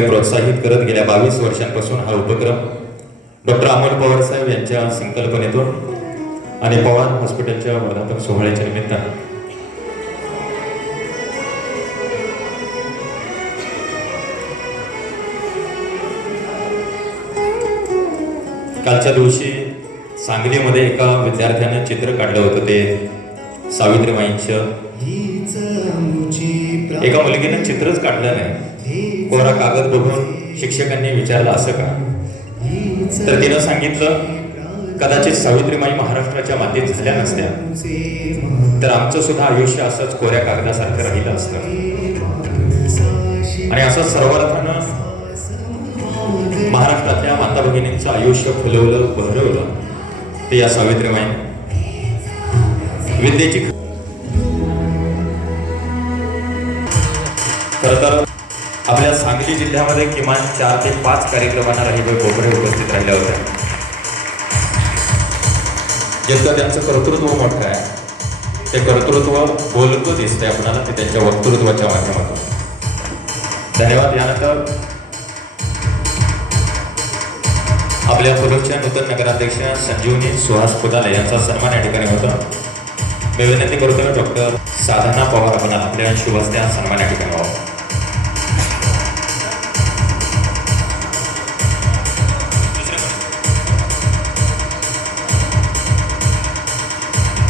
प्रोत्साहित करत गेल्या 22 वर्षांपासून हा उपक्रम डॉक्टर अमोल पवार साहेब यांच्या संकल्पनेतून आणि पवार हॉस्पिटलच्या वर्धापन सोहळ्याच्या निमित्ताने कालच्या दिवशी सांगलीमध्ये एका विद्यार्थ्यानं चित्र काढलं होतं ते सावित्रीबाईंचं. एका मुलगीनं चित्रच काढलं नाही, कोरा कागद बघून शिक्षकांनी विचारलं असं का, तर तिनं सांगितलं कदाचित सावित्रीबाई महाराष्ट्राच्या मातीत झाल्या नसत्या तर आमचं सुद्धा आयुष्य असंच कोऱ्या कागदासारखं राहिलं असतं. आणि असं सर्वार्थानं महाराष्ट्रातल्या माता भगिनींचं आयुष्य फुलवलं बहरवलं ते या सावित्रीबाईंनी. विद्येची खरं तर आपल्या सांगली जिल्ह्यामध्ये किमान 4 ते 5 कार्यक्रमांना राहीबाई बोबडे उपस्थित राहिल्या होत्या. जितकं त्यांचं कर्तृत्व मोठं आहे ते कर्तृत्व बोलकं दिसतंय आपल्याला ते त्यांच्या वक्तृत्वाच्या माध्यमातून. धन्यवाद. यानंतर आपल्या पूर्वच्या नूतन नगराध्यक्षा संजीवनी सुहास पुदाले यांचा सन्मान या ठिकाणी होता. मी विनंती करतो डॉक्टर साधना पवार आपण आपल्या शुभस्त्या सन्मान या ठिकाणी व्हावं.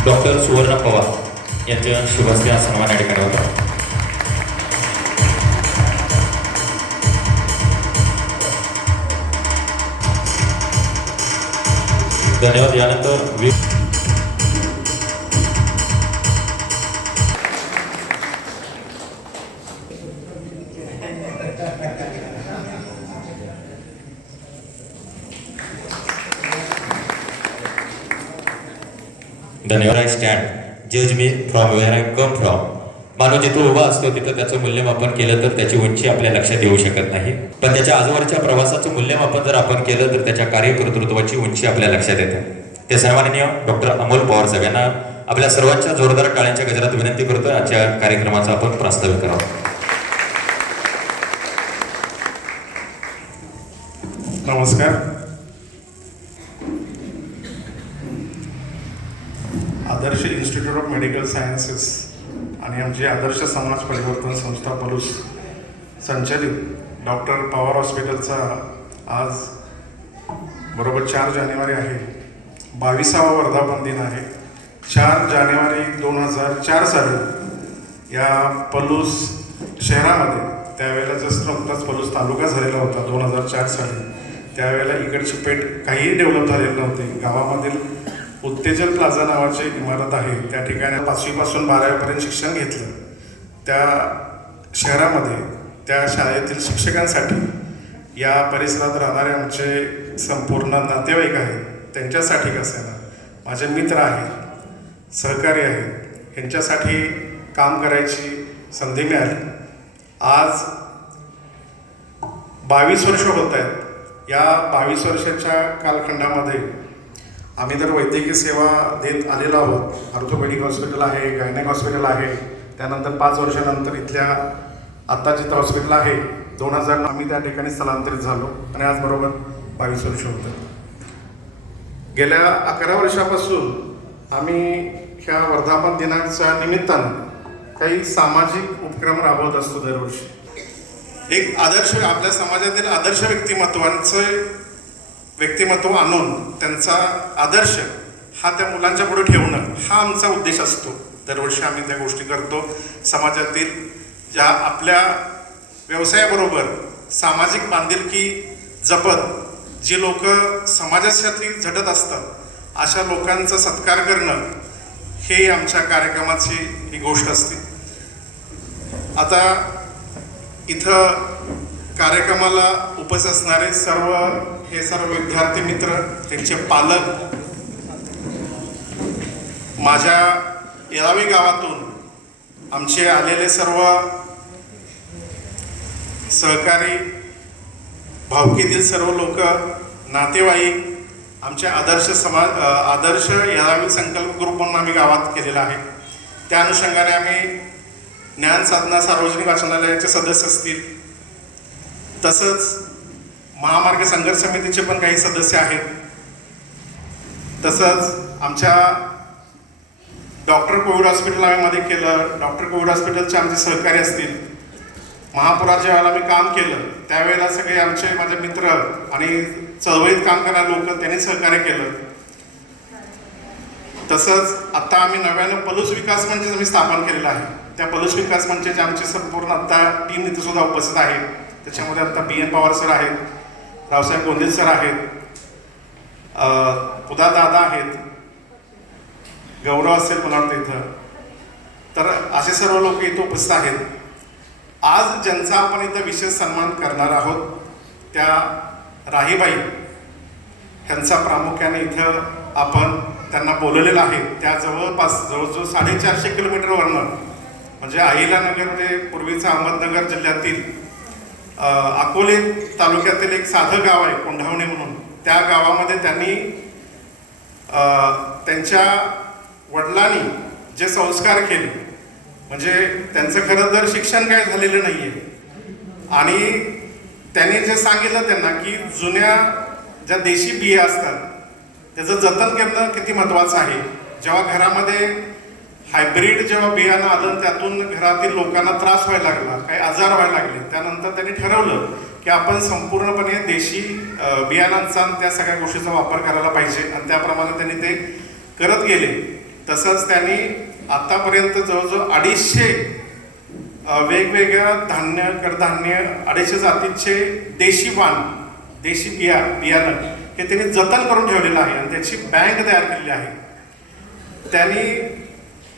डॉक्टर सुवर्ण पवार यांच्या शुभस्त्या सन्मान या ठिकाणी होता. धन्यवाद. यानंतर धन्यवाद. स्टँड जज me from where I come from. माणूस जिथं उभा असतो तिथं त्याचं मूल्यमापन केलं तर त्याची उंची आपल्या लक्षात येऊ शकत नाही, पण त्याच्या आजवरच्या प्रवासाचं मूल्यमापन जर आपण केलं तर त्याच्या कार्यकर्तृत्वाची उंची आपल्या लक्षात येते. ते सन्माननीय डॉक्टर अमोल पवार साहेब यांना आपल्या सर्वांच्या जोरदार टाळ्यांच्या गजरात विनंती करतो आजच्या कार्यक्रमाचा आपण प्रास्ताविक करावं. नमस्कार. आदर्श इन्स्टिट्यूट ऑफ मेडिकल सायन्सेस आणि आमची आदर्श समाज परिवर्तन संस्था पलूस संचलित डॉक्टर पवार हॉस्पिटलचा आज बरोबर 4 जानेवारी आहे, 22वा वर्धापन दिन आहे. 4 जानेवारी 2004 साली या पलूस शहरामध्ये, त्यावेळेला जस्ट नुकताच पलूस तालुका झालेला होता 2004 साली, त्यावेळेला इकडची पेठ काहीही डेव्हलप झालेली नव्हती. गावामधील उत्तेजन प्लाझा नावाची इमारत आहे, त्या ठिकाणी 5वी पासून 12वी पर्यंत शिक्षण घेतलं. त्या शहरामध्ये त्या शाळेतील शिक्षकांसाठी या परिसरात राहणारे आमचे संपूर्ण नातेवाईक आहेत, त्यांच्यासाठी कसं ना माझे मित्र आहेत, सहकारी आहेत, यांच्यासाठी काम करायची संधी मिळाली. आज 22 वर्ष होत आहेत. या 22 वर्षाच्या कालखंडामध्ये आम्ही तर वैद्यकीय सेवा देत आलेलो आहोत. ऑर्थोपेडिक हॉस्पिटल आहे, गायनेक हॉस्पिटल आहे, त्यानंतर 5 वर्षानंतर इथल्या आत्ता जिथं हॉस्पिटल आहे 2000 आम्ही त्या ठिकाणी स्थलांतरित झालो आणि आज बरोबर 22 वर्ष होतं. गेल्या 11 वर्षापासून आम्ही ह्या वर्धापन दिनाच्या निमित्तानं काही सामाजिक उपक्रम राबवत असतो दरवर्षी. एक आदर्श आपल्या समाजातील आदर्श व्यक्तिमत्व आणून त्यांचा आदर्श हा त्या मुलांच्या पुढे ठेवणं हा आमचा उद्देश असतो. दरवर्षी आम्ही त्या गोष्टी करतो. समाजातील ज्या आपल्या व्यवसायाबरोबर सामाजिक बांधिलकी जपत जी लोक समाजासाठी झटत असतात अशा लोकांचा सत्कार करणं हे आमच्या कार्यक्रमाची ही गोष्ट असते. आता इथं कार्यक्रमाला उपस्थित असणारे सर्व विद्यार्थी मित्र, त्यांचे पालक, माझ्या येळावी गावातून आमचे आलेले सर्व सहकारी, भावकीतील सर्व लोक, नातेवाईक, आमच्या आदर्श येळावी संकल्प ग्रुप म्हणून आम्ही गावात केलेला आहे. त्या अनुषंगाने आम्ही ज्ञान साधना सार्वजनिक वाचनालयाचे सदस्य असतील, तसंच महामार्ग संघर्ष समितीचे पण काही सदस्य आहेत. तसंच आमच्या डॉक्टर कोविड हॉस्पिटल आम्ही केलं. डॉक्टर कोविड हॉस्पिटलचे आमचे सहकारी असतील. महापुराच्या वेळेला मी काम केलं त्यावेळेला सगळे आमचे माझे मित्र आणि चळवळीत काम करणारे लोक त्यांनी सहकार्य केलं. तसंच आता आम्ही नव्यानं पलूस विकास मंच आम्ही स्थापन केलेला आहे. त्या पलूस विकास मंचाचे आमचे संपूर्ण आता टीम इथं सुद्धा उपस्थित आहे. त्याच्यामध्ये आता BN पवार सर आहेत, रावसाहेब गोंदिल सर आहेत, पुदा दादा आहेत, गौरव असेल मला वाटतं इथं. तर असे सर्व लोक इथं उपस्थित आहेत. आज ज्यांचा आपण इथं विशेष सन्मान करणार आहोत त्या राहीबाई ह्यांचा प्रामुख्याने इथं आपण त्यांना बोलवलेलं आहे. त्या जवळजवळ 450 किलोमीटरवरनं म्हणजे अहिल्यानगर ते पूर्वीचं अहमदनगर जिल्ह्यातील अकोले तालुक्यातील एक साधं गाव आहे कोंढावणे म्हणून. त्या गावामध्ये त्यांनी त्यांच्या वडिलांनी जे संस्कार केले म्हणजे त्यांचं खरं तर शिक्षण काय झालेलं नाही आहे आणि त्यांनी जे सांगितलं त्यांना की जुन्या ज्या देशी बिया असतात त्याचं जतन करणं किती महत्त्वाचं आहे. जेव्हा घरामध्ये हायब्रिड जेव्हा बियाणं आलं त्यातून घरातील लोकांना त्रास व्हायला लागला, काही आजार व्हायला लागले, त्यानंतर त्यांनी ठरवलं की आपण संपूर्णपणे देशी बियाणांचा त्या सगळ्या गोष्टीचा वापर करायला पाहिजे आणि त्याप्रमाणे त्यांनी ते करत गेले. तसंच त्यांनी आतापर्यंत जवळजवळ 250 वेगवेगळ्या धान्य कडधान्य 250 जातीचे देशी वाण देशी बियाणं हे त्यांनी जतन करून ठेवलेलं आहे आणि त्याची बँक तयार केलेली आहे. त्यांनी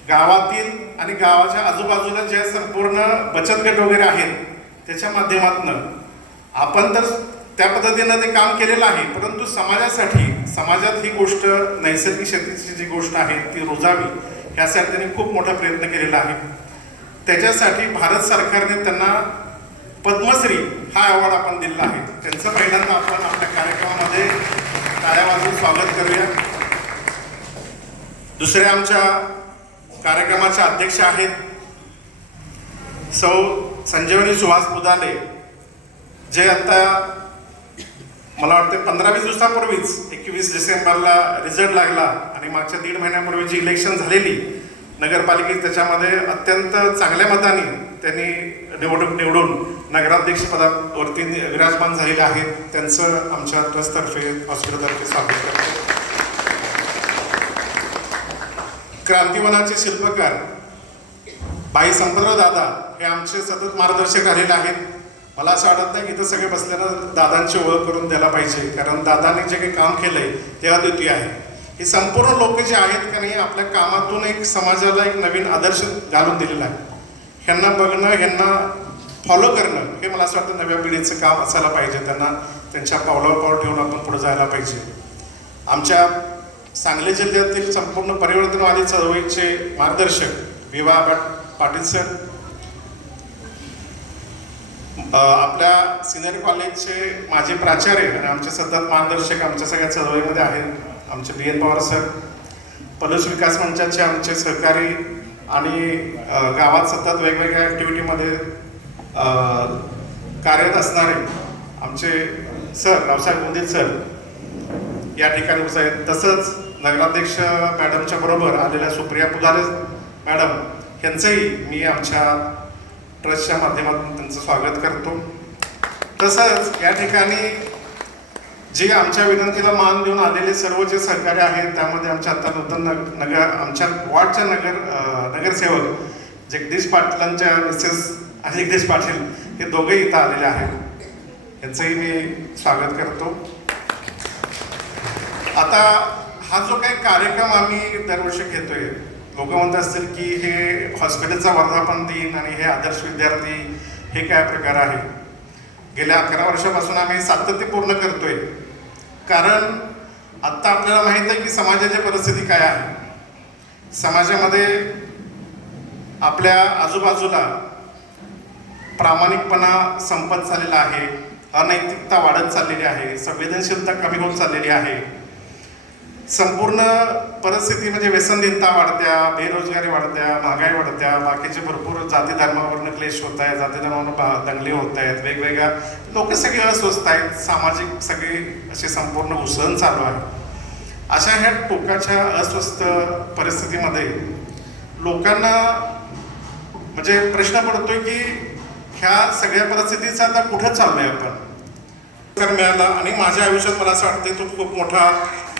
गावातील आणि गावाच्या आजूबाजूला ज्या संपूर्ण बचत गट वगैरे आहेत त्याच्या माध्यमातून आपण तर त्या पद्धतीनं ते काम केलेलं आहे. परंतु समाजात ही गोष्ट नैसर्गिक शेतीची जी गोष्ट आहे ती रुजावी यासाठी त्यांनी खूप मोठा प्रयत्न केलेला आहे. त्याच्यासाठी भारत सरकारने त्यांना पद्मश्री हा अवॉर्ड आपण दिलेला आहे. त्यांचं पहिल्यांदा आपण आपल्या कार्यक्रमामध्ये टाळ्या वाजवून स्वागत करूया. दुसऱ्या आमच्या कार्यक्रमाचे अध्यक्ष आहेत सौ संजीवनी सुहास पुदाले, जे आता मला वाटतं 15-20 दिवसापूर्वीच 21 डिसेंबरला रिझल्ट लागला आणि मागच्या 1.5 महिन्यापूर्वी जी इलेक्शन झालेली नगरपालिकेत त्याच्यामध्ये अत्यंत चांगल्या मताने त्यांनी निवडून नगराध्यक्ष पदावरती विराजमान झालेले आहेत. त्यांचं आमच्या ट्रस्टतर्फे हॉस्पिटलतर्फे स्वागत करतो. क्रांतिवनाचे शिल्पकार बाई संपतराव दादा हे आमचे सतत मार्गदर्शक राहिलेले आहेत. मला असं वाटत नाही की इथं सगळे बसल्यानं दादांची ओळख करून द्यायला पाहिजे, कारण दादाने जे काही काम केलंय ते अद्वितीय आहे. ही संपूर्ण लोक जे आहेत का नाही आपल्या कामातून एक समाजाला एक नवीन आदर्श घालून दिलेला आहे. ह्यांना बघणं ह्यांना फॉलो करणं हे मला असं वाटतं नव्या पिढीचं काम असायला पाहिजे. त्यांना त्यांच्या पावलावर पाऊल ठेवून आपण पुढे जायला पाहिजे. आमच्या सांगली जिल्ह्यातील संपूर्ण परिवर्तनवादी चळवळीचे मार्गदर्शक विवा पाटील सर, आपल्या सिनियर कॉलेजचे माजी प्राचार्य आणि आमचे सतत मार्गदर्शक आमच्या सगळ्या चळवळीमध्ये आहेत आमचे BN पवार सर, पलूस विकास मंचाचे आमचे सहकारी आणि गावात सतत वेगवेगळ्या ॲक्टिव्हिटीमध्ये कार्यरत असणारे आमचे सर रावसाहेब गोंदिल सर या ठिकाणी उपस्थित आहेत. तसंच नगराध्यक्ष मॅडमच्या बरोबर आलेल्या सुप्रिया पुदारे मॅडम यांचंही मी आमच्या ट्रस्टच्या माध्यमातून त्यांचं स्वागत करतो. तसंच या ठिकाणी जे आमच्या विनंतीला मान देऊन आलेले सर्व जे सहकारी आहेत त्यामध्ये आमच्या आता नूतन आमच्या वॉर्डच्या नगरसेवक जगदीश पाटलांच्या मिसेस आणि जगदीश पाटील हे दोघेही इथं आलेले आहेत. यांचंही मी स्वागत करतो. आता हा जो काही कार्यक्रम आम्ही दरवर्षी घेतोय, लोक म्हणत असतील की हे हॉस्पिटलचा वर्धापन दिन आणि हे आदर्श विद्यार्थी हे काय प्रकार आहे. गेल्या 11 वर्षापासून आम्ही सातत्यपूर्ण करतोय, कारण आत्ता आपल्याला माहित आहे की समाजाची परिस्थिती काय आहे. समाजामध्ये आपल्या आजूबाजूला प्रामाणिकपणा संपत चाललेला आहे, अनैतिकता वाढत चाललेली आहे, संवेदनशीलता कमी होत चाललेली आहे. संपूर्ण परिस्थिती म्हणजे व्यसनहीनता वाढत्या, बेरोजगारी वाढत्या, महागाई वाढत्या, बाकीचे भरपूर जाती धर्मावरनं क्लेश होत आहेत, जाती धर्मावरनं दंगली होत आहेत, वेगवेगळ्या लोक सगळे अस्वस्थ आहेत, सामाजिक सगळी अशी संपूर्ण घुसळण चालू आहे. अशा ह्या टोकाच्या अस्वस्थ परिस्थितीमध्ये लोकांना म्हणजे प्रश्न पडतोय की ह्या सगळ्या परिस्थितीचा आता कुठं चाललोय आपण मिळाला. आणि माझ्या आयुष्यात मला असं वाटतं तो खूप मोठा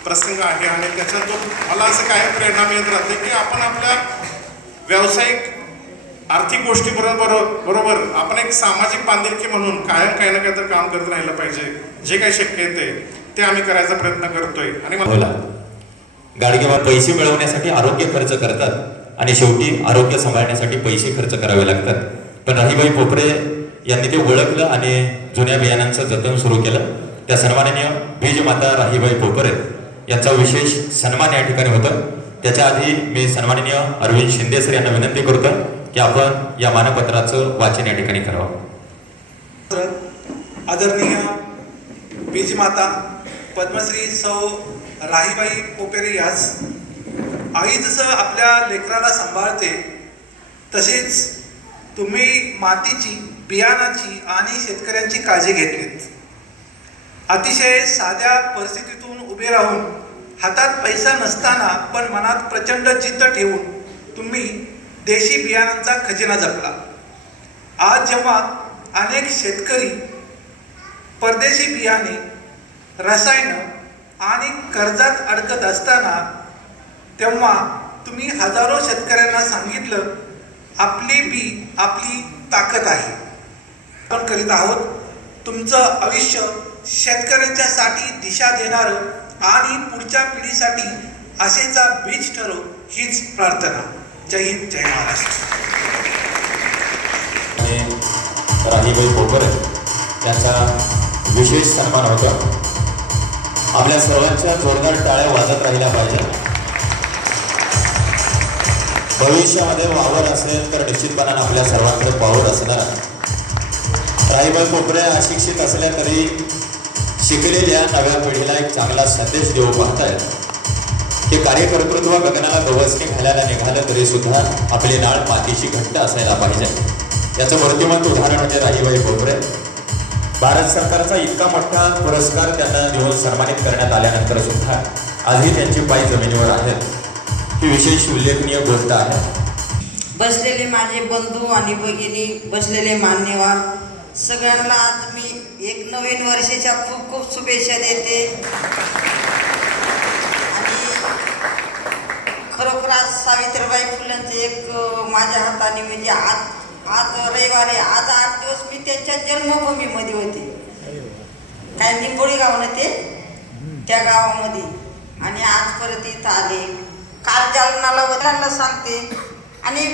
प्रसंग आहे आणि त्याच्यातून मला असं काय प्रेरणा मिळत राहते की आपण आपल्या व्यावसायिक आर्थिक गोष्टीबरोबर आपण एक सामाजिक बांधिलकी म्हणून कायम काही ना काही तर काम करत राहिलं पाहिजे. जे काही शक्य आहे ते आम्ही करायचा प्रयत्न करतोय. आणि बोला गाडगेबाब पैसे मिळवण्यासाठी आरोग्य खर्च करतात आणि शेवटी आरोग्य सांभाळण्यासाठी पैसे खर्च करावे लागतात. पण राहीबाई पोपरे यांनी ते ओळखलं आणि जुन्या बियाणांचं जतन सुरू केलं. त्या सन्माननीय बीज माता राहीबाई पोपरे यांचा विशेष सन्मान या ठिकाणी होतं. त्याच्या आधी मी सन्माननीय अरविंद शिंदे सर यांना विनंती करतो की आपण या मानपत्राचं वाचन या ठिकाणी करावं. आदरणीय बीज माता पद्मश्री सौ राहीबाई पोपेरे यास आई जसं आपल्या लेकराला सांभाळते तसेच तुम्ही मातीची, बियाणाची आणि शेतकऱ्यांची काळजी घेतलीत. अतिशय साध्या परिस्थितीतून उभे राहून हातात पैसा नसताना पण मनात प्रचंड जिद्द ठेवून तुम्ही देशी बियाणांचा खजिना जपला. आज जेव्हा अनेक शेतकरी परदेशी बियाणे, रसायनं आणि कर्जात अडकत असताना तेव्हा तुम्ही हजारो शेतकऱ्यांना सांगितलं आपली बी आपली ताकद आहे. आपण करीत आहोत तुमचं आयुष्य शेतकऱ्यांच्यासाठी दिशा देणारं आणि पुढच्या पिढीसाठी आशेचा बीज ठरो हीच प्रार्थना. जय हिंद, जय महाराष्ट्र. राहीबाई पोपरे यांचा विशेष सन्मान होता. आपल्या सर्वांच्या जोरदार टाळ्या वाजत राहिल्या पाहिजे. भविष्यामध्ये वावर असेल तर निश्चितपणाने आपल्या सर्वांकडे वावर असणार. राहीबाई पोपरे अशिक्षित असल्या तरी शिकलेल्या नव्या पिढीला एक चांगला संदेश देऊ पाहतायत की कार्यकर्तृत्व गगनाला गवसणी घालायला निघालं तरी सुद्धा आपली नाळ मातीशी घट्ट असायला पाहिजे. याचं मूर्तिमंत उदाहरण म्हणजे राहीबाई पोपरे. भारत सरकारचा इतका मोठा पुरस्कार त्यांना देऊन सन्मानित करण्यात आल्यानंतर सुद्धा आजही त्यांची पाय जमिनीवर आहेत. ही विशेष उल्लेखनीय गोष्ट आहे. बसलेले माझे बंधू आणि भगिनी, बसलेले मान्यवर सगळ्यांना आज मी एक नवीन वर्षाच्या खूप खूप शुभेच्छा देते. आणि खरोखर आज सावित्रीबाई फुलेंचं एक माझ्या हाताने म्हणजे आज रविवारी आज 8 दिवस मी त्यांच्या जन्मभूमीमध्ये होते. काय निंबोळी गाव ना ते त्या गावामध्ये. आणि आज परत इथं आले. काल जालनाला वडिलांना सांगते आणि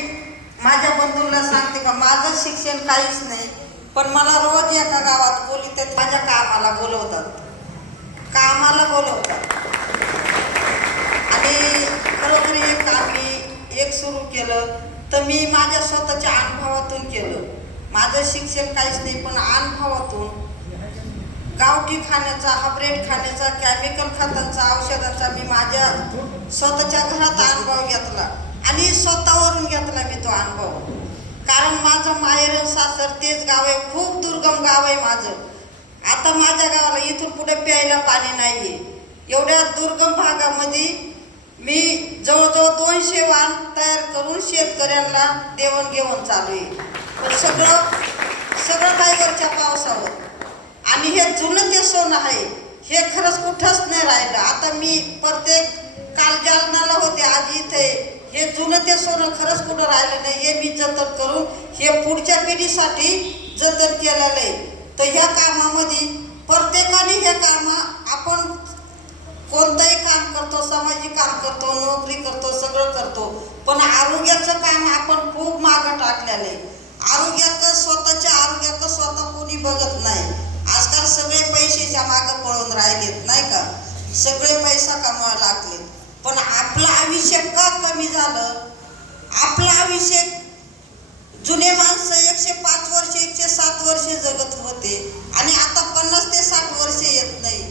माझ्या बंधूंना सांगते का माझं शिक्षण काहीच नाही पण मला रोज एका गावात बोलवतात, माझ्या कामाला बोलवतात. आणि खरोखर हे काम मी एक सुरू केलं तर मी माझ्या स्वतःच्या अनुभवातून केलं. माझं शिक्षण काहीच नाही पण अनुभवातून गावठी खाण्याचा, हायब्रिड खाण्याचा, केमिकल खतांचा, औषधांचा मी माझ्या स्वतःच्या घरात अनुभव घेतला आणि स्वतःवरून घेतला मी तो अनुभव. कारण माझं माहेर सासर तेच गाव आहे, खूप दुर्गम गाव आहे माझं. आता माझ्या गावाला इथून पुढे प्यायला पाणी नाही आहे. एवढ्या दुर्गम भागामध्ये मी जवळजवळ 200 वाण तयार करून शेतकऱ्यांना देवणघेवण चालू आहे. पण सगळं ड्रायव्हरच्या पावसावर. आणि हे जुनं ते सोनं आहे, हे खरंच कुठंच नाही राहिलं. आता मी प्रत्येक काल जालनाला होते, आज इथे. हे जुनं ते सोनं खरंच कुठं राहिलं नाही. हे मी जतन करून हे पुढच्या पिढीसाठी जतन केलेलं आहे. तर ह्या कामामध्ये प्रत्येकाने हे काम आपण कोणतंही काम करतो, सामाजिक काम करतो, नोकरी करतो, सगळं करतो. पण आरोग्याचं काम आपण खूप मागं टाकलेलं आहे. स्वतःच्या आरोग्याचं स्वतः कोणी बघत नाही. आजकाल सगळे पैशाच्या मागं पळून राहिलेत नाही का. सगळे पैसा कमवायला लागले. पण आपलं आयुष्य का कमी झालं. आपलं आयुष्य जुने माणसं 105 वर्ष 107 वर्ष जगत होते आणि आता 50 ते 60 वर्ष येत नाही.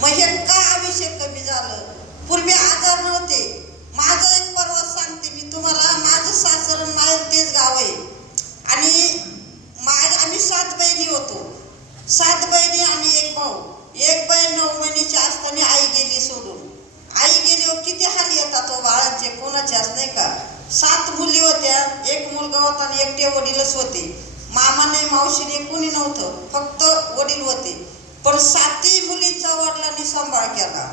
मग हे का आयुष्य कमी झालं. माझा एक प्रवास सांगते मी तुम्हाला. माझं सासर आणि माहेर तेच गाव आहे आणि आम्ही 7 बहिणी होतो. 7 बहिणी आणि एक भाऊ. एक बहीण 9 महिन्याची असताना आई गेली सोडून. आई गेल्यावर किती हाल येतात तो बाळांचे, कोणाच्याच नाही का. 7 मुली होत्या, एक मुलगा होता आणि एकटे वडीलच होते. मामाने मावशीने कोणी नव्हतं, फक्त वडील होते. पण 7 मुलींचा वडिलांनी सांभाळ केला.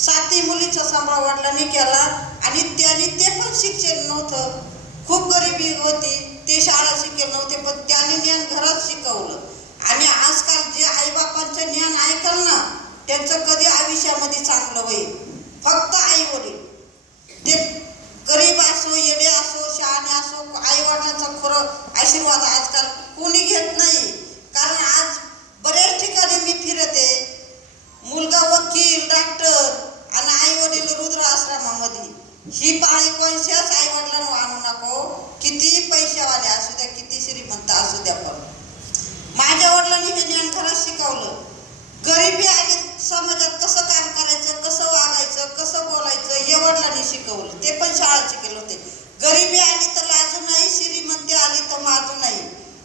7 मुलीचा सांभाळ वडिलांनी केला आणि ते पण शिक्षण नव्हतं, खूप गरिबी होती, ते शाळा शिकेल नव्हते, पण त्यांनी ज्ञान घरात शिकवलं. आणि आजकाल जे आईबापांचं ज्ञान ऐकाल ना, त्यांचं कधी आयुष्यामध्ये चांगलं होईल. फक्त आई वडील, ते गरीब असो, येडे असो, शहाणे असो, आई वडिलांचा खरं आशीर्वाद आजकाल कोणी घेत नाही. कारण आज बऱ्याच ठिकाणी मी फिरते, मुलगा वकील, डॉक्टर आणि आई वडील रुद्र आश्रमामध्ये. ही पाळी कोणत्याच आई वडिलांना आणू नको, किती पैशावाले असू द्या, किती श्रीमंत असू द्या. पण माझ्या वडिलांनी हे ज्ञान खरंच शिकवलं. गरिबी आली समाजात कसं काम करायचं, कसं वागायचं, कसं बोलायचं, हे वडिलांनी शिकवलं. ते पण शाळा शिकले होते. गरिबी आली तर लाजू नाही, श्रीमंती आली तर माजू नाही.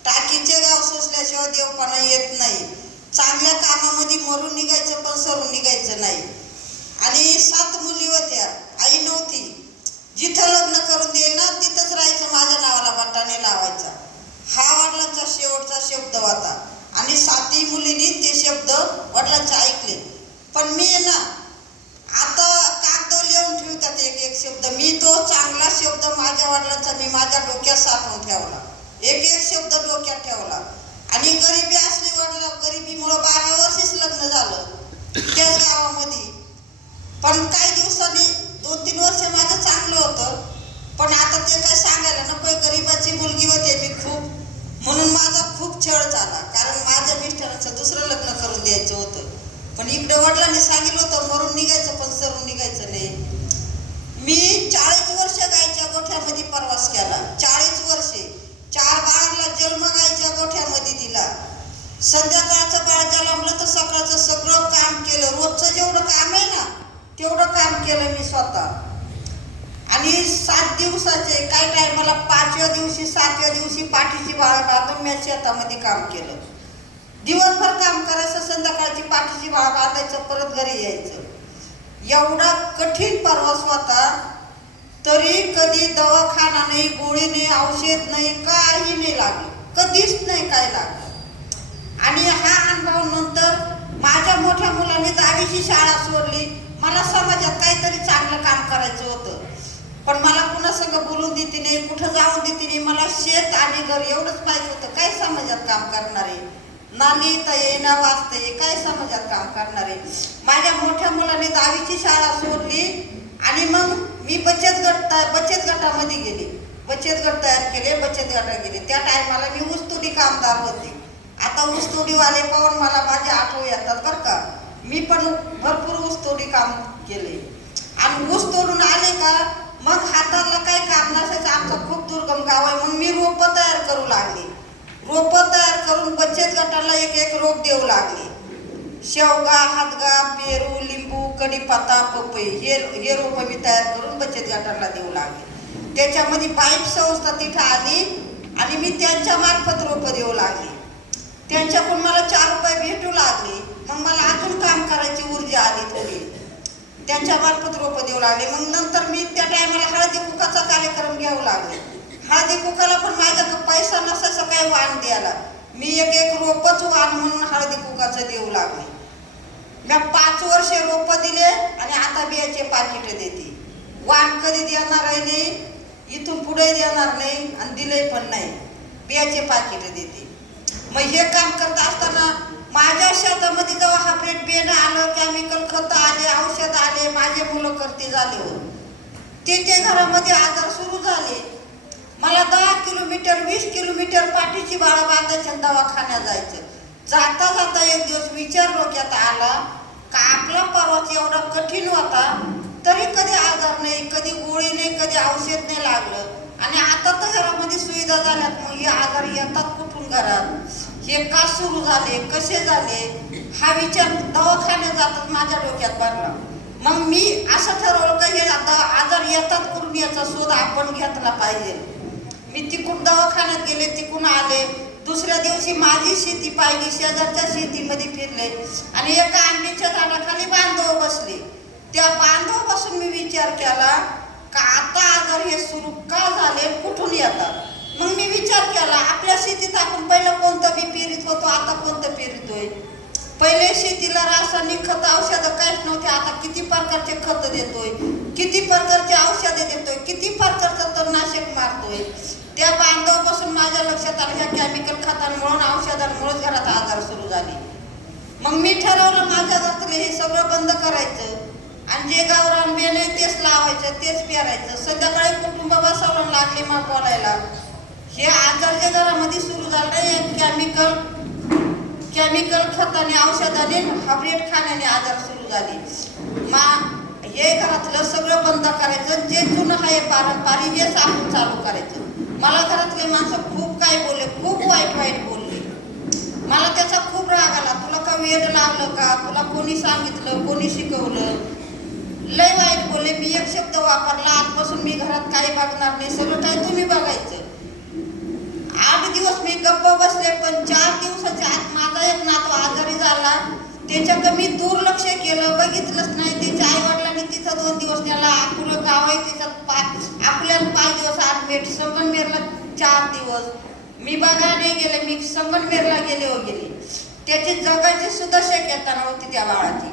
टाकीचे गाव सोसल्याशिवाय देवपणा येत नाही. चांगल्या कामामध्ये मरून निघायचं, पण सरून निघायचं नाही. आणि 7 मुली होत्या, आई नव्हती. जिथं लग्न करून देईल ना तिथंच राहायचं, माझ्या नावाला बटाणे लावायचा. हा वडिलांचा शेवटचा शब्द होता आणि 7 मुलींनी ते शब्द वडिलांचे ऐकले. पण मी ना आता कागद लिहून ठेवतात एक शब्द. मी तो चांगला शब्द माझ्या वडिलांचा मी माझ्या डोक्यात साठवून ठेवला. एक शब्द डोक्यात ठेवला. आणि गरिबी असली वडिला, गरिबीमुळं 12 वर्षीच लग्न झालं त्याच गावामध्ये. पण काही दिवसांनी 2-3 वर्ष माझं चांगलं होतं. पण आता ते काय सांगायला नको, गरिबाची मुलगी होते मी खूप, म्हणून माझा खूप छळ झाला. कारण माझ्या मिस्टरांचं दुसरं लग्न करून द्यायचं होतं. पण इकडे वडिलांनी सांगितलं होतं मरून निघायचं, पण सरून निघायचं नाही. मी 40 वर्ष गायच्या गोठ्यामध्ये प्रवास केला. 40 वर्षे 4 बाळांना जन्म गायच्या गोठ्यामध्ये दिला. संध्याकाळचं बाळ जन्मलं तर सकाळचं सगळं काम केलं. रोजचं जेवढं काम आहे ना तेवढं काम केलं मी स्वतः. आणि 7 दिवसाचे काही टायमाला 5व्या दिवशी 7व्या दिवशी पाठीची बाळा बांधून मी शेतामध्ये काम केलं. दिवसभर काम करायचं, संध्याकाळची पाठीची बाळा बांधायचं, परत घरी यायचं. एवढा कठीण प्रवास होता. तरी कधी दवाखाना नाही, गोळी नाही, औषध नाही, काही नाही लागलं, कधीच नाही काय लागलं. आणि हा अनुभव नंतर माझ्या मोठ्या मुलांनी 10वीची शाळा सोडली. मला समाजात काहीतरी चांगलं काम करायचं होतं, पण मला कुणासंग बोलून देते नाही, कुठं जाऊन देते नाही. मला शेत आणि घर एवढंच पाहिजे होतं. काय समाजात काम करणारे, ना लिहिता ये ना वाचता ये, काय समाजात काम करणारे. माझ्या मोठ्या मुलाने 10वीची शाळा सोडली आणि मग मी बचत गटामध्ये गेले. बचत गट तयार केले, बचत गटात गेले. त्या टायमाला मी ऊसतोडी कामदार होते. आता ऊसतोडीवाले पाहून मला माझे आठवण येतात बरं का. मी पण भरपूर ऊसतोडी काम केले. आणि ऊस तोडून आले का मग हाताला काही काम नसायचं. आमचं खूप दुर्गम गाव आहे. मग मी रोपं तयार करू लागले. रोपं तयार करून बचत गटाला एक रोप देऊ लागले. शेवगा, हातगा, पेरू, लिंबू, कढीपत्ता, पपई हे रोपं मी तयार करून बचत गटाला देऊ लागले. त्याच्यामध्ये पाईप संस्था तिथं आली आणि मी त्यांच्या मार्फत रोपं देऊ लागले. त्यांच्याकडून मला 4 रुपये भेटू लागले. मग मला अजून काम करायची ऊर्जा आली थोडी. त्यांच्या मार्फत रोपं देऊ लागले. मग नंतर मी त्या टायमाला हळदी कुकाचा कार्यक्रम घेऊ लागले. हळदी कुकाला पण माझ्याकडे पैसा नसायचा काही वाण द्यायला. मी एक रोपच वाण म्हणून हळदी कुकाचं देऊ लागले. मी 5 वर्ष रोपं दिले आणि आता बियाचे पाकिट देते. वाण कधी देणार आहे नाही, इथून पुढे देणार नाही आणि दिले पण नाही. बियाचे पाकिट देते. मग हे काम करत असताना माझ्या शेतामध्ये जेव्हा हायब्रिड बियाणं आलं, केमिकल खतं आले, औषध आले, माझे मुलं करते झाले हो. ते घरामध्ये आजार सुरू झाले. मला 10 किलोमीटर 20 किलोमीटर पाठीची बाळा बांधायच्या दवाखान्यात जायचं. जाता जाता एक दिवस विचार डोक्यात आला का आपला प्रवास एवढा कठीण होता तरी कधी आजार नाही, कधी गोळी नाही, कधी औषध नाही लागलं. आणि आता तर घरामध्ये सुविधा झाल्यात, मग हे आजार येतात कुठून घरात, हे का सुरू झाले, कसे झाले, हा विचार दवाखान्यात जातात माझ्या डोक्यात भरला. मग मी असं ठरवलं का हे आता आजार येतात करून याचा शोध आपण घेतला पाहिजे. मी तिकडून दवाखान्यात गेले, तिकडून आले. दुसऱ्या दिवशी माझी शेती पाहिली, शेजारच्या शेतीमध्ये फिरले आणि एका आंब्याच्या झाडाखाली बांधव बसले. त्या बांधव बसून मी विचार केला का आता आजार हे सुरू का झाले, कुठून येतात. मग मी विचार केला आपल्या शेतीत आपण पहिलं कोणतं बी पेरीत होतो, आता कोणतं पेरतोय. पहिले शेतीला रासायनिक खत औषधं काहीच नव्हते, आता किती प्रकारचे खत देतोय, किती प्रकारचे औषधे देतोय, किती प्रकारचं तणनाशक मारतोय. त्या बांधवापासून माझ्या लक्षात आलं ह्या केमिकल खतांमुळे औषधांमुळेच घरात आजार सुरू झाले. मग मी ठरवलं माझ्या घरातले हे सगळं बंद करायचं आणि जे गावरान बेल आहे तेच लावायचं, तेच पेरायचं. संध्याकाळी कुटुंब बसवून लागले मग बोलायला हे आजार जे घरामध्ये सुरू झालं केमिकल खताने औषधाने हायब्रिड खाण्याने आजार सुरू झाले. मग हे घरातलं सगळं बंद करायचं, जे जुनं आहे पारंपरिक हेच आपण चालू करायचं. मला घरातले माणसं खूप काय बोलले, खूप वाईट बोलले. मला त्याचा खूप राग आला. तुला का वेड लावलं का, तुला कोणी सांगितलं, कोणी शिकवलं, लय वाईट बोलले. मी एक शब्द वापरला, आजपासून मी घरात काही बघणार नाही, सगळं काही तुम्ही बघायचं. 8 दिवस मी गप्प बसले, पण 4 दिवसाच्या आत माझा एक नातू आजारी झाला. त्याच्याकडे मी दुर्लक्ष केलं, बघितलंच नाही. त्याच्या आई वडिलांनी तिथं 2 दिवस नेला. अकोला गाव आहे तिथं आपल्याला 5 दिवस ऍडमिट, संगमनेरला 4 दिवस मी बघायला नाही गेले. मी संगमनेरला गेले. त्याची जगाची सुद्धा शक्यता नव्हती त्या बाळाची.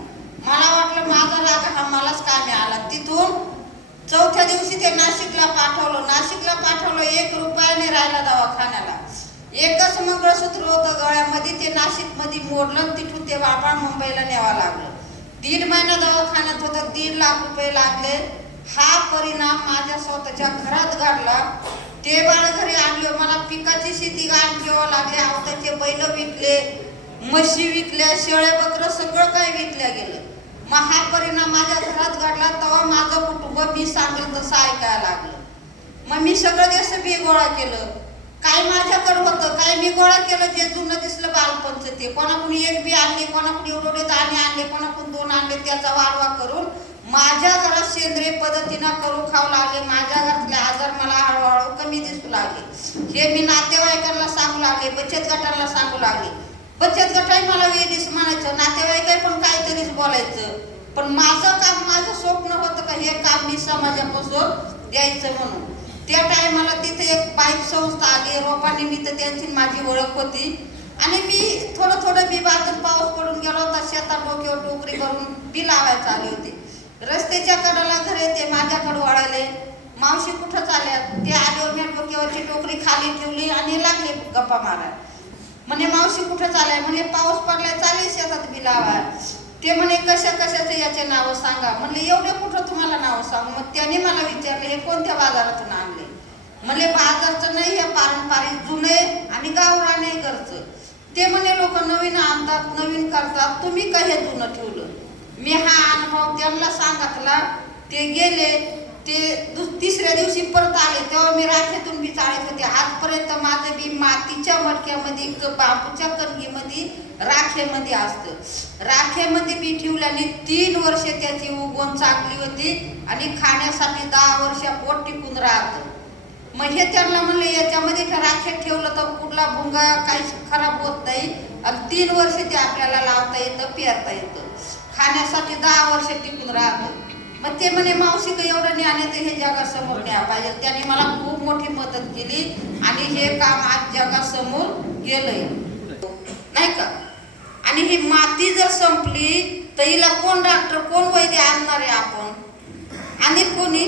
मला वाटलं माझा राग हा मलाच कामी आला. तिथून 4थ्या दिवशी ते नाशिकला पाठवलं. 1 रुपया नाही राहिला दवाखान्याला. एकच मंगळसूत्र होतं गळ्यामध्ये, ते नाशिकमध्ये मोडलं. तिथून ते बाबा मुंबईला न्यावं लागलं. 1.5 महिना दवाखान्यात होतं, 1.5 लाख रुपये लागले. हा परिणाम माझ्या स्वतःच्या घरात घडला. ते बाळ घरी आणलं, मला पिकाची शेती घाण ठेवावं लागले. आवताचे बैल विकले, म्हशी विकल्या, शेळ्या बकरं सगळं काही विकल्या गेलं. मग हा परिणाम माझ्या घरात घडला. तेव्हा माझं कुटुंब मी सांगेल तसं ऐकायला लागलं. मग मी सगळं देश बी गोळा केलं. काय माझ्याकडं होतं, काय मी गोळा केलं. जे जुनं दिसलं बालपणचं ते कोणाकडून 1 बी आणले, कोणाकडून एवढे दाणे आणले, कोणाकडून 2 आणले. त्याचा वाढवा करून माझ्या घरात सेंद्रिय पद्धतीनं करून खाऊ लागले. माझ्या घरातले आजार मला हळूहळू कमी दिसू लागले. हे मी नातेवाईकांना सांगू लागले, बचत गटांना सांगू लागले. बचत गटाही मला वेळीच म्हणायचं, नातेवाईकाही पण काहीतरीच बोलायचं. पण माझं काम, माझं स्वप्न होतं का हे काम मी समाजापासून द्यायचं म्हणून. त्या टायमाला तिथे एक बाईक संस्था आली, रोपानिमित्त त्यांची माझी ओळख होती. आणि मी थोडं बी बाजून पाऊस पडून गेलो होता, शेतात डोक्यावर टोकरी करून बी लावायला आली होती. रस्त्याच्या कडाला घरे ते माझ्याकडे वळाले. मावशी कुठं चालल्यात? ते आल्यावर मी डोक्यावरची टोकरी खाली ठेवली आणि लागले गप्पा मारायला. म्हणे मावशी कुठं चालाय? म्हणे पाऊस पडलाय, चालेल शेतात बी लावा. ते म्हणे कशाचे याचे नाव सांगा. म्हणले एवढे कुठं तुम्हाला नाव सांगू. मग त्याने मला विचारले हे कोणत्या बाजारातून आणले. म्हणले बाजारचं नाही, हे पारंपरिक जुने आणि गावराने घरचं. ते म्हणे लोक नवीन आणतात, नवीन करतात, तुम्ही काय हे जुनं ठेवलं. मी हा अनुभव त्यांना सांगितला. ते गेले. ते 3ऱ्या दिवशी परत आले, तेव्हा मी राखेतून बी चाळत होते. आजपर्यंत माझं बी मातीच्या मडक्यामध्ये, बांबूच्या कणगीमध्ये, राखेमध्ये असतं. राखेमध्ये बी ठेवल्याने 3 वर्षे त्याची उगवण चांगली होती आणि खाण्यासाठी 10 वर्ष पोट टिकून राहतं. मग हे त्यांना म्हणले याच्यामध्ये राखेत ठेवलं तर कुठला भुंगा काही खराब होत नाही आणि 3 वर्ष ते आपल्याला लावता येतं, पेरता येतं. खाण्यासाठी 10 वर्ष टिकून राहतं. मग ते म्हणे मावशी का एवढं ज्ञान येते हे जगासमोर न्या पाहिजे. त्याने मला खूप मोठी मदत केली आणि हे काम आज जगासमोर गेलंय, नाही का. आणि ही माती जर संपली तर हिला कोण डॉक्टर, कोण वैद्य आणणार आहे आपण? आणील कोणी?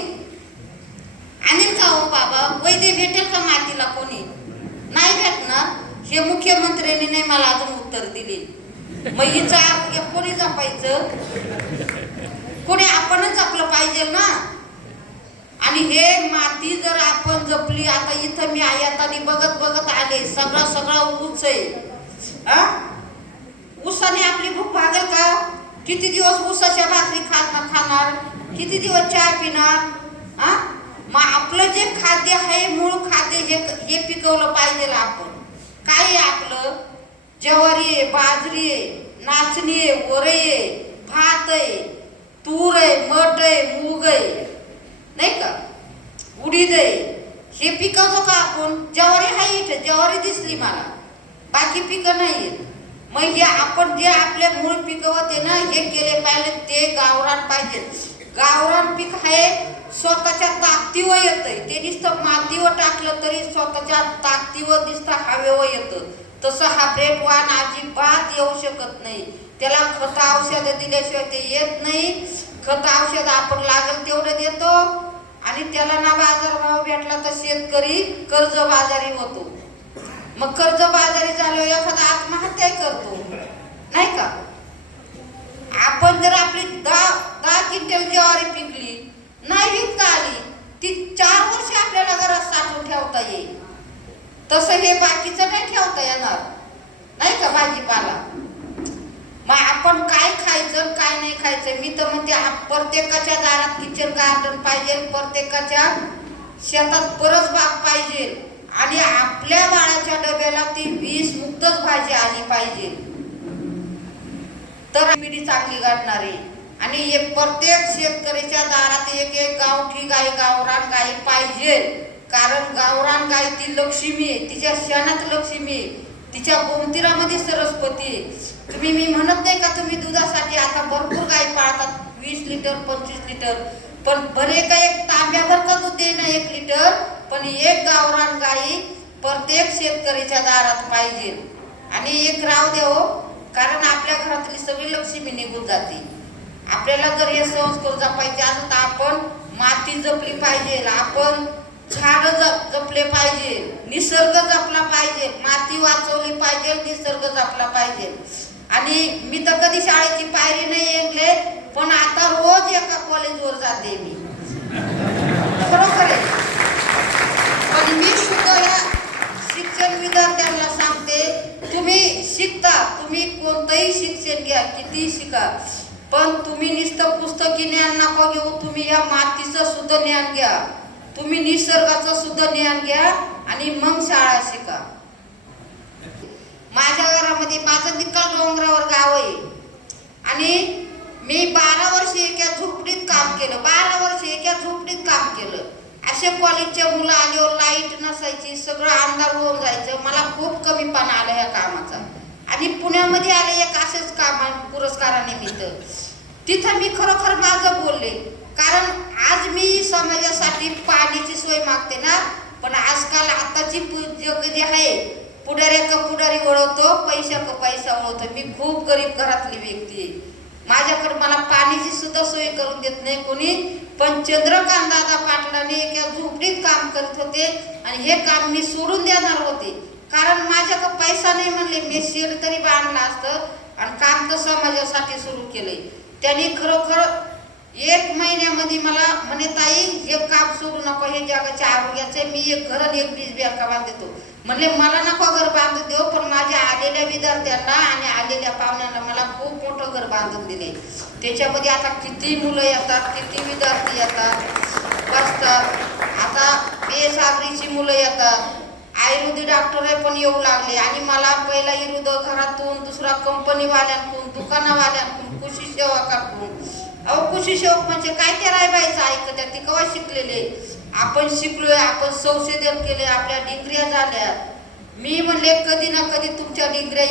आणील का हो बाबा? वैद्य भेटेल का मातीला? कोणी नाही भेटणार. हे मुख्यमंत्र्यांनी नाही मला अजून उत्तर दिले. मग हिचं आरोग्य कोणी जपायचं? कोणी आपणच जपलं पाहिजे ना. आणि हे माती जर आपण जपली, आता इथं मी आयाताने बघत आले, सगळा ऊस आहे. ऊसाने आपली भूक भागेल का? किती दिवस ऊसाच्या भाकरी खाणार, किती दिवस चहा पिणार. मग आपलं जे खाद्य आहे, मूळ खाद्य, हे पिकवलं पाहिजे आपण. काय आहे आपलं? ज्वारी आहे, बाजरी आहे, नाचणी आहे, वरई आहे, भात आहे. तूर आहे, मठ आहे, मूग आहे, नाही का, उडीद आहे, हे पिकवतो का आपण? ज्वारी आहे इथे, ज्वारी दिसली मला, बाकी पिकं नाही. मग हे आपण जे आपले मूळ पिकवत आहे ना, हे केले पाहिजे, ते गावरान पाहिजे. गावरान पीक आहे स्वतःच्या ताकदीवर येतंय, ते नुसतं मातीवर टाकलं तरी स्वतःच्या ताकदीवर नुसतं हवेवर येतं. तसं हा ब्रेड वाण अजिबात येऊ शकत नाही. त्याला खत औषधं दिल्याशिवाय ते येत नाही. खत औषध आपण लागेल तेवढं देतो आणि त्याला ना बाजारभाव भेटला तर शेतकरी कर्जबाजारी होतो. मग कर्जबाजारी झाल्यावर एखादा आत्महत्या करतो, नाही का. आपण जर आपली 10 क्विंटल ज्वारी पिकली, नाही विकता आली, ती 4 वर्ष आपल्याला घरात साठवून ठेवता येईल. तसं हे बाकीचं नाही ठेवता येणार, नाही का, भाजीपाला. मग आपण काय खायचं काय नाही खायचं, मी तर म्हणते प्रत्येकाच्या दारात किचन गार्डन पाहिजे, प्रत्येकाच्या शेतात परस बाग पाहिजे आणि आपल्या बाळाच्या डब्याला ती विष मुक्तच भाजी आली पाहिजे, तर पिढी चांगली घडणार आहे. आणि हे प्रत्येक शेतकऱ्याच्या दारात एक गावठी गाय, गावरान गाय पाहिजे. कारण गावरान गाय ती लक्ष्मी आहे, तिच्या शेणात लक्ष्मी आहे, तिच्या गोमतीरामध्ये सरस्वती आहे. तुम्ही, मी म्हणत नाही का तुम्ही दुधासाठी आता भरपूर गाय पाळतात, 20 लिटर 25 लिटर, पण बरे का एक तांब्याभर का दूध देणं 1 लिटर, पण एक गावरान गाई प्रत्येक शेतकऱ्याच्या दारात पाहिजे. आणि एक राव देव, कारण आपल्या घरातली सगळी लक्ष्मी निघून जाते. आपल्याला जर हे संस्कार जपायचे असेल तर आपण माती जपली पाहिजे, आपण झाड जपले पाहिजे, निसर्ग जपला पाहिजे, माती वाचवली पाहिजे, निसर्ग जपला पाहिजे. आणि मी तर कधी शाळेची पायरी नाही ऐकले, पण आता रोज एका कॉलेजवर जाते मी, बरोबर आहे. पण मी सुद्धा या शिक्षण विद्यार्थ्यांना सांगते, तुम्ही शिकता, तुम्ही कोणतंही शिक्षण घ्या, किती शिका, पण तुम्ही नुसतं पुस्तकी ज्ञान नका घेऊ, तुम्ही या मातीचं सुद्धा ज्ञान घ्या, तुम्ही निसर्गाचं सुद्धा ज्ञान घ्या आणि मग शाळा शिका. माझ्या घरामध्ये माझं निकाल डोंगरावर गाव आहे आणि मी 12 वर्ष एका झोपडीत काम केलं, 12 वर्ष एका झोपडीत काम केलं. असे कॉलेजचे मुलं आल्यावर लाईट नसायची, सगळं अंधार होऊन जायचं. मला खूप कमीपणा आला ह्या कामाचा. आणि पुण्यामध्ये आले एक असेच काम पुरस्कारानिमित्त, तिथं मी खरोखर माझं बोलले. कारण आज मी समाजासाठी पाण्याची सोय मागते ना, पण आजकाल आताची जग जे आहे, पुढाऱ्या पुढारी वळवतो, पैसा पैसा वळवतो. मी खूप गरीब घरातली व्यक्ती आहे, माझ्याकडे मला पाण्याची सुद्धा सोय करून देत नाही कोणी. पण चंद्रकांत दादा पाटलाने एका झोपडीत काम करत होते आणि हे काम मी सोडून देणार होते, कारण माझ्याकडे पैसा नाही म्हणले. मी शेड तरी बांधला असतं आणि काम तर समाजासाठी सुरू केलंय. त्यांनी खरोखर 1 महिन्यामध्ये मला म्हणे, ताई हे काम सोडू नको, हे जगाच्या आरोग्याचं, मी एक घर आणि एक बीज बँका बांधतो. म्हणले मला नको घर बांधून देऊ, पण माझ्या आलेल्या विद्यार्थ्यांना आणि आलेल्या पाहुण्यांना मला खूप मोठं घर बांधून दिले. त्याच्यामध्ये आता किती मुलं येतात, किती विद्यार्थी येतात, बसतात. आता बेसागरीची मुलं येतात, आयुर्वेदिक डॉक्टर पण येऊ लागले. आणि मला पहिला विरुद्ध घरातून, दुसरा कंपनीवाल्यांकडून, दुकानावाल्यांकडून, कृषी सेवकांकडून. अहो कृषी सेवक म्हणजे काय ते रायबाईचं ऐकत आहे, ते केव्हा शिकलेले. आपण शिकलोय, आपण संशोधन केले, आपल्या डिग्र्या झाल्या. मी म्हणले कधी ना कधी तुमच्या डिग्र्या